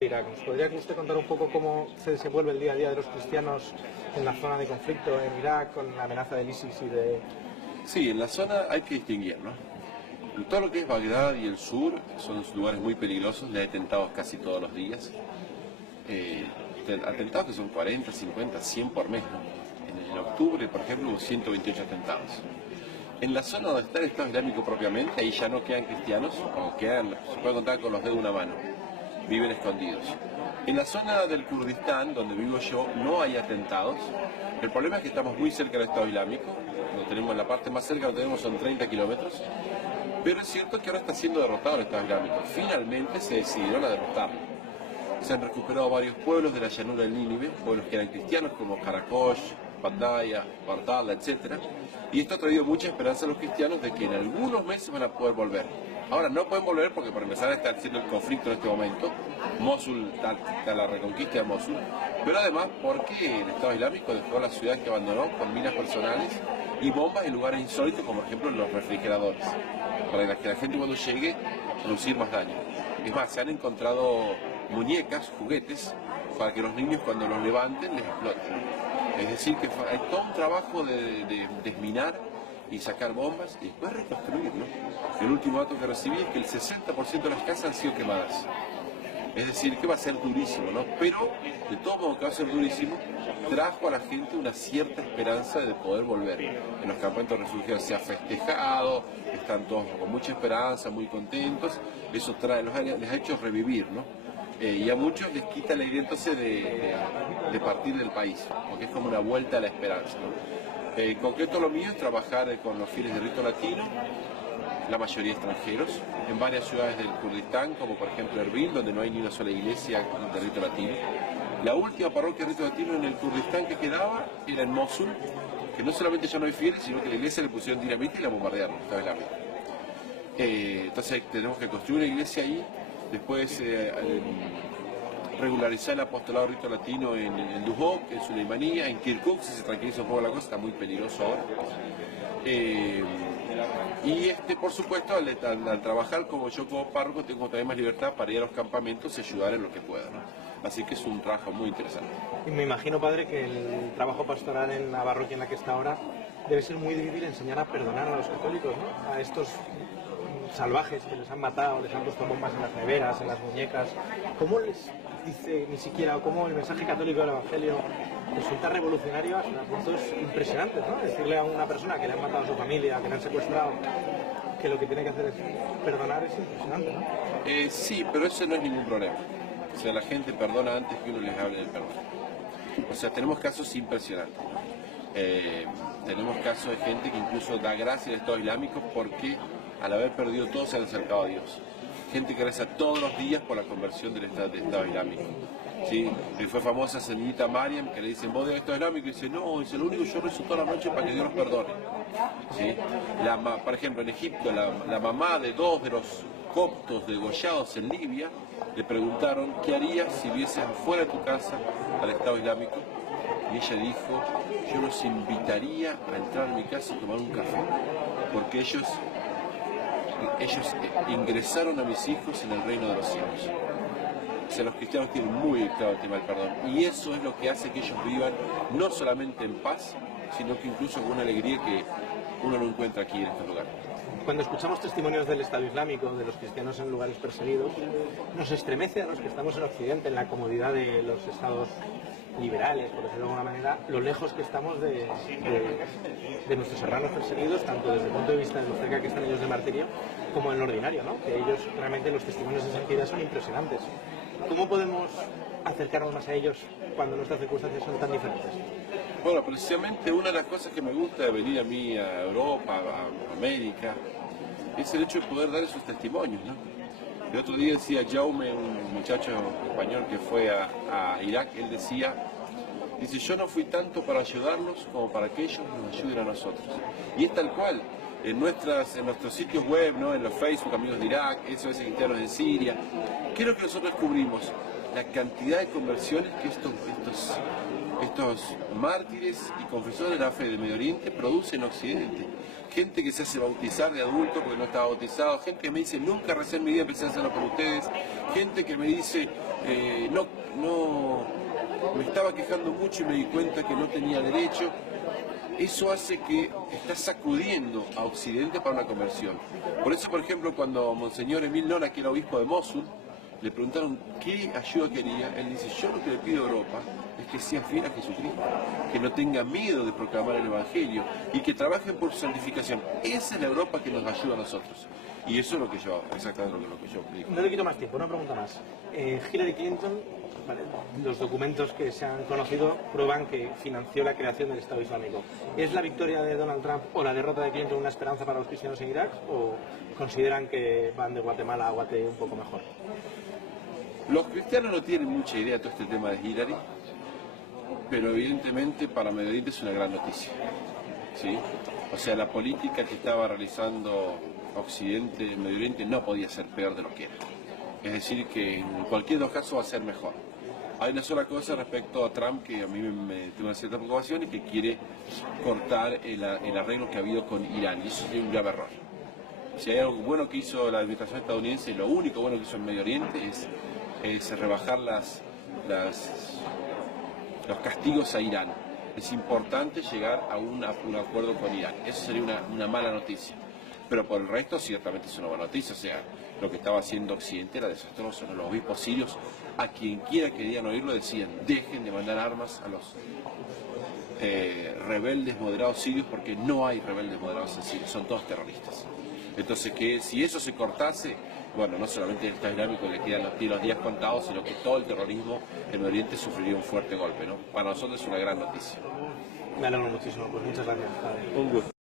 Irak. ¿Nos podría usted contar un poco cómo se desenvuelve el día a día de los cristianos en la zona de conflicto en Irak con la amenaza del ISIS y de...? Sí, en la zona hay que distinguir, ¿no? En todo lo que es Bagdad y el sur son lugares muy peligrosos, de atentados casi todos los días. Atentados que son 40, 50, 100 por mes, ¿no? En octubre, por ejemplo, hubo 128 atentados. En la zona donde está el Estado Islámico propiamente, ahí ya no quedan cristianos, o quedan, se puede contar con los dedos de una mano, viven escondidos. En la zona del Kurdistán, donde vivo yo, no hay atentados. El problema es que estamos muy cerca del Estado Islámico, lo tenemos en la parte más cerca, lo tenemos son 30 kilómetros, pero es cierto que ahora está siendo derrotado el Estado Islámico. Finalmente se decidieron a derrotarlo. Se han recuperado varios pueblos de la llanura del Nínive, pueblos que eran cristianos como Karakosh, Bandaya, Bartala, etc. Y esto ha traído mucha esperanza a los cristianos de que en algunos meses van a poder volver. Ahora no pueden volver porque por empezar está haciendo el conflicto en este momento, Mosul, está la reconquista de Mosul, pero además porque el Estado Islámico dejó la ciudad que abandonó con minas personales y bombas en lugares insólitos como por ejemplo en los refrigeradores, para que la gente cuando llegue producir más daño. Es más, se han encontrado muñecas, juguetes, para que los niños cuando los levanten les exploten. Es decir, que hay todo un trabajo de desminar y sacar bombas y después reconstruir, ¿no? El último dato que recibí es que el 60% de las casas han sido quemadas. Es decir, que va a ser durísimo, ¿no? Pero, de todo modo que va a ser durísimo, trajo a la gente una cierta esperanza de poder volver. En los campamentos de refugiados se ha festejado, están todos con mucha esperanza, muy contentos. Eso les ha hecho revivir, ¿no? Y a muchos les quita la idea entonces de partir del país, porque es como una vuelta a la esperanza, ¿no? En concreto lo mío es trabajar con los fieles de rito latino, la mayoría extranjeros, en varias ciudades del Kurdistán, como por ejemplo Erbil, donde no hay ni una sola iglesia de rito latino. La última parroquia de rito latino en el Kurdistán que quedaba era en Mosul, que no solamente ya no hay fieles, sino que la iglesia le pusieron dinamita y la bombardearon, Estado Islámico. Entonces tenemos que construir una iglesia ahí, después regularizar el apostolado rito latino en Duhok, en Suleimanía, en Kirkuk, si se tranquiliza un poco la cosa, está muy peligroso ahora. Y por supuesto, al trabajar como yo como párroco, tengo también más libertad para ir a los campamentos y ayudar en lo que pueda, ¿no? Así que es un trabajo muy interesante. Y me imagino, padre, que el trabajo pastoral en la parroquia en la que está ahora debe ser muy difícil enseñar a perdonar a los católicos, ¿no? A estos salvajes que les han matado, les han puesto bombas en las neveras, en las muñecas. ¿Cómo les dice ni siquiera, o cómo el mensaje católico del Evangelio resulta revolucionario a puntos impresionantes, ¿no? Decirle a una persona que le han matado a su familia, que le han secuestrado, que lo que tiene que hacer es perdonar, es impresionante, ¿no? Sí, pero eso no es ningún problema. O sea, la gente perdona antes que uno les hable del perdón. O sea, tenemos casos impresionantes. Tenemos casos de gente que incluso da gracias al Estado Islámico porque al haber perdido todo se han acercado a Dios. Gente que reza todos los días por la conversión del Estado Islámico. ¿Sí? Y fue famosa señorita Mariam que le dicen, ¿vos del Estado Islámico? Y dice, no, dice, lo único que yo rezo toda la noche para que Dios los perdone. ¿Sí? Por ejemplo, en Egipto, la mamá de dos de los coptos degollados en Libia le preguntaron, ¿qué harías si vieses afuera de tu casa al Estado Islámico? Y ella dijo, yo los invitaría a entrar a mi casa y tomar un café, porque ellos ingresaron a mis hijos en el reino de los cielos. O sea, los cristianos tienen muy claro el tema del perdón. Y eso es lo que hace que ellos vivan no solamente en paz, sino que incluso con una alegría que uno no encuentra aquí en estos lugares. Cuando escuchamos testimonios del Estado Islámico, de los cristianos en lugares perseguidos, nos estremece a los que estamos en Occidente, en la comodidad de los estados liberales, por decirlo de alguna manera, lo lejos que estamos de nuestros hermanos perseguidos, tanto desde el punto de vista de lo cerca que están ellos de martirio, como en lo ordinario, ¿no? Que ellos realmente los testimonios de santidad son impresionantes. ¿Cómo podemos acercarnos más a ellos cuando nuestras circunstancias son tan diferentes? Bueno, precisamente una de las cosas que me gusta de venir a mí a Europa, a América, es el hecho de poder dar esos testimonios, ¿no? El otro día decía Jaume, un muchacho español que fue a Irak, él dice, yo no fui tanto para ayudarlos como para que ellos nos ayuden a nosotros. Y es tal cual, en nuestros sitios web, ¿no? En los Facebook, Amigos de Irak, SOS Cristianos en Siria, ¿qué es lo que nosotros descubrimos? La cantidad de conversiones que estos mártires y confesores de la fe de Medio Oriente producen en Occidente. gente que se hace bautizar de adulto porque no estaba bautizado, gente que me dice nunca recé en mi vida, empecé a hacerlo por ustedes, gente que me dice me estaba quejando mucho y me di cuenta que no tenía derecho. Eso hace que está sacudiendo a Occidente para una conversión. Por eso, por ejemplo, cuando Monseñor Emil Nona, que era obispo de Mosul, le preguntaron qué ayuda quería, él dice, yo lo que le pido a Europa es que sea fiel a Jesucristo, que no tenga miedo de proclamar el Evangelio y que trabajen por su santificación. Esa es la Europa que nos ayuda a nosotros. Y eso es lo que yo, exactamente lo que yo explico. No le quito más tiempo, una pregunta más. Hillary Clinton, vale, los documentos que se han conocido prueban que financió la creación del Estado Islámico. ¿Es la victoria de Donald Trump o la derrota de Clinton una esperanza para los cristianos en Irak o consideran que van de Guatemala a Guate un poco mejor? Los cristianos no tienen mucha idea de todo este tema de Hillary, pero evidentemente para Medio Oriente es una gran noticia, ¿sí? O sea, la política que estaba realizando Occidente en Medio Oriente no podía ser peor de lo que era. Es decir, que en cualquier dos casos va a ser mejor. Hay una sola cosa respecto a Trump que a mí me tiene una cierta preocupación y que quiere cortar el arreglo que ha habido con Irán, y eso sería un grave error. Si hay algo bueno que hizo la administración estadounidense, lo único bueno que hizo en Medio Oriente es rebajar los castigos a Irán. Es importante llegar a un acuerdo con Irán. Eso sería una mala noticia. Pero por el resto, ciertamente es una buena noticia. O sea, lo que estaba haciendo Occidente era desastroso. Los obispos sirios, a quien quiera que querían oírlo, decían, dejen de mandar armas a los rebeldes moderados sirios, porque no hay rebeldes moderados en Siria, son todos terroristas. Entonces, que si eso se cortase, bueno, no solamente el Estado Islámico le quedan los días contados, sino que todo el terrorismo en Medio Oriente sufriría un fuerte golpe, ¿no? Para nosotros es una gran noticia. Me alegro muchísimo, pues muchas gracias. Un gusto.